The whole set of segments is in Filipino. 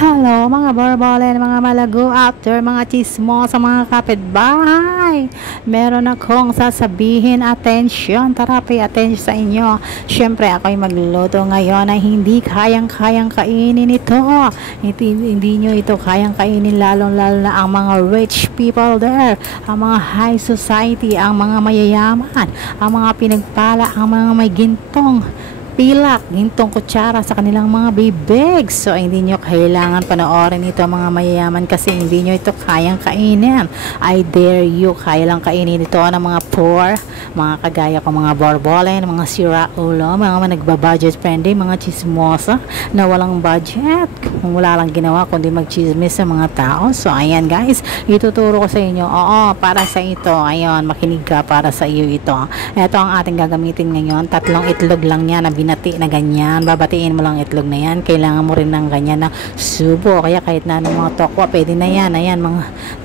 Hello mga borbolen, mga malago out there, mga chismo sa mga kapitbahay. Meron akong sasabihin, attention, tara pay attention sa inyo. Syempre ako'y magluluto ngayon na hindi kayang-kayang kainin ito. Hindi nyo ito kayang kainin, lalong-lalo na ang mga rich people there, ang mga high society, ang mga mayayaman, ang mga pinagpala, ang mga may gintong pilak, gintong kutsara sa kanilang mga bibig. So hindi nyo kailangan panoorin ito mga mayayaman kasi hindi nyo ito kayang kainin. I dare you, kaya lang kainin ito ng mga poor, mga kagaya ko, mga borbolen, mga sira-ulo, mga nagbabudget friendly, mga chismosa na walang budget, kung wala lang ginawa kundi magchismis sa mga tao. So ayan guys, ituturo ko sa inyo, oo, para sa ito, ayun, makinig ka, para sa iyo ito. Ito ang ating gagamitin ngayon, 3 itlog lang yan na binati na ganyan, babatiin mo lang itlog na yan. Kailangan mo rin ng ganyan na subo, kaya kahit na ng mga tokwa, pwede na yan. Ayan, mga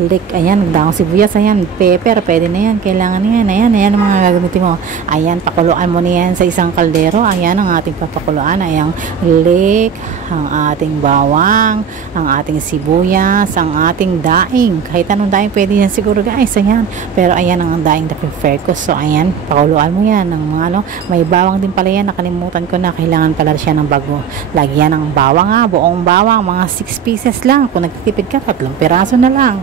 lik, ayan, daong sibuyas, ayan, pepper, pwede na yan, kailangan na yan. Ayan ang mga gagamitin mo. Ayan, pakuluan mo na yan sa isang kaldero. Ayan ang ating papakuluan, ayan, lik, ang ating bawang, ang ating sibuyas, ang ating daing, kahit anong daing pwede yan siguro guys, ayan, pero ayan ang daing na prefer ko. So ayan, pakuluan mo yan ng mga may bawang din pala yan, nakalimutan ko na, kailangan pala siya ng bago. Lagyan ng bawang buong bawang, mga 6 pieces lang. Kung nagtitipid ka, 3 piraso na lang.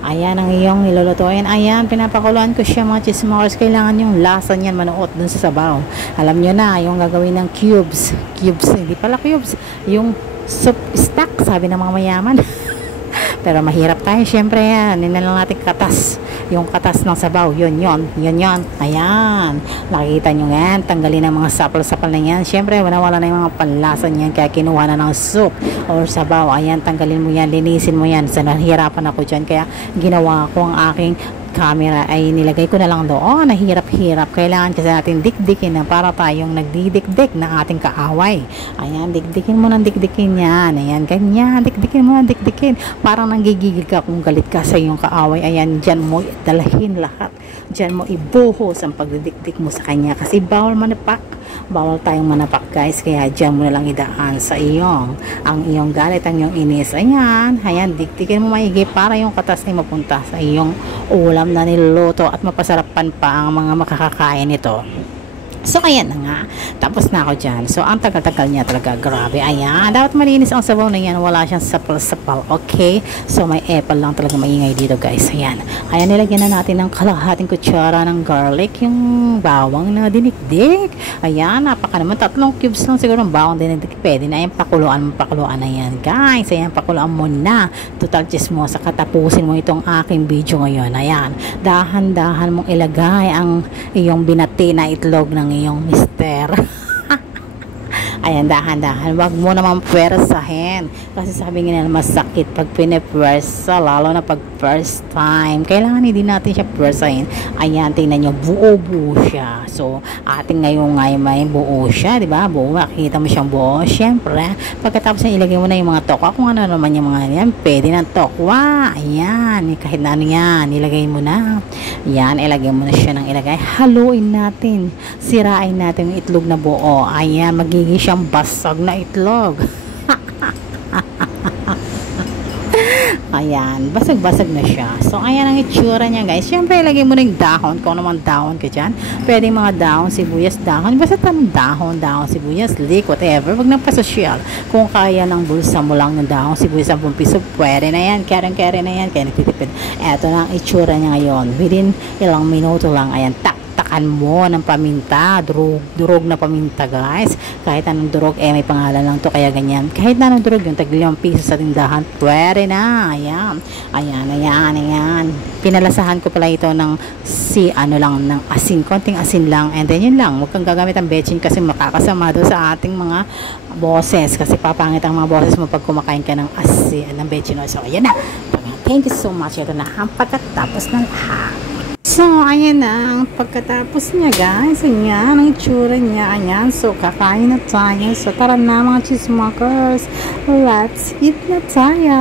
Ayan ang iyong nilulutuin. Ayan, pinapakuluan ko siya mga chismores. Kailangan yung lasa niyan manuot dun sa sabaw. Alam nyo na, yung gagawin ng cubes, hindi pala cubes, yung soup stack, sabi ng mga mayaman. Pero mahirap tayo, syempre yan. Hindi na lang natin katas. Yung katas ng sabaw, yun. Ayan. Nakikita nyo yan. Tanggalin ang mga sapal-sapal na yan. Syempre, wala na yung mga panlasa niyan. Kaya kinuha na ng soup or sabaw. Ayan, tanggalin mo yan. Linisin mo yan. So, nahihirapan ako dyan. Kaya ginawa ko ang aking camera ay nilagay ko na lang doon. Nahirap-hirap. Kailangan kasi natin dikdikin na para tayong nagdidikdik ng ating kaaway. Ayan, dikdikin mo ng dikdikin yan. Ayan, ganyan. Dikdikin mo ng dikdikin. Parang nanggigigil ka kung galit ka sa iyong kaaway. Ayan, dyan mo dalahin lahat. Dyan mo ibuhos ang pagdidikdik mo sa kanya. Kasi bawal manapak. Bawal tayong manapak guys. Kaya dyan mo na lang idaan sa ang iyong galit, ang iyong inis. Ayan, dikdikin mo maigi para yung katas ay mapunta sa iyong ulam na niluluto at mapasarapan pa ang mga makakakain nito. So ayan na nga, tapos na ako dyan. So ang tagal-tagal niya talaga, grabe. Ayan, dapat malinis ang sabaw na yan, wala siyang sapal-sapal. Okay, so may apple lang talaga maingay dito guys. Ayan, nilagyan na natin ng kalahating kutsara ng garlic, yung bawang na dinikdik. Ayan, napaka naman, 3 cubes lang siguro ng bawang dinikdik. Pwede na, ayan, pakuluan na yan guys. Ayan, pakuluan mo na. Total chismosa, katapusin mo itong aking video ngayon. Ayan, dahan-dahan mong ilagay ang iyong binati na itlog ng iyong mister. Ayan, dahan-dahan. Wag mo naman pwersahin. Kasi sabi nga nila, masakit pag pinipwersa, lalo na pag first time. Kailangan hindi natin siya pwersahin. Ayan, tingnan nyo, buo-buo siya. So, ating ngayon may buo siya, diba? Buo, makikita mo siyang buo. Siyempre, pagkatapos na ilagay mo na yung mga tokwa, kung ano naman yung mga yan, pwede ng tokwa. Ayan, kahit na ano yan, ilagay mo na. Ayan, ilagay mo na siya ng ilagay. Haluin natin. Sirain natin yung itlog na buo. Ayan, magiging siyang basag na itlog. Ayan, basag-basag na siya. So, ayan ang itsura niya guys. Siyempre, ilagay mo na yung dahon. Kung naman dahon ka dyan. Pwede mga dahon, sibuyas, dahon. Basta tanong dahon, sibuyas, leek, whatever. Wag nang pasosyal. Kung kaya ng bulsa mo lang ng dahon, sibuyas, 10 piso, pwede na yan. Kere na yan. Kaya nagtitipid. Eto na ang itsura niya ngayon. Within ilang minuto lang. Ayan, takan mo ng paminta, durog na paminta guys. Kahit anong durog, may pangalan lang to, kaya ganyan. Kahit na anong durog, yung tag 5 piso sa tindahan, pwede na. Ayan. Pinalasahan ko pala ito ng ng asin, konting asin lang, and then yun lang. Huwag kang gagamit ang bechin kasi makakasama doon sa ating mga boses, kasi papangit ang mga boses mo pag kumakain ka ng asin, ng bechin. So ayan na. Thank you so much. Ito na ang pagkatapos ng lahat. So, ayan na ang pagkatapos niya guys. Ayan ang itsura niya. Ayan. So, kakain na tayo. So, tara na mga chismokers. Let's eat na tayo.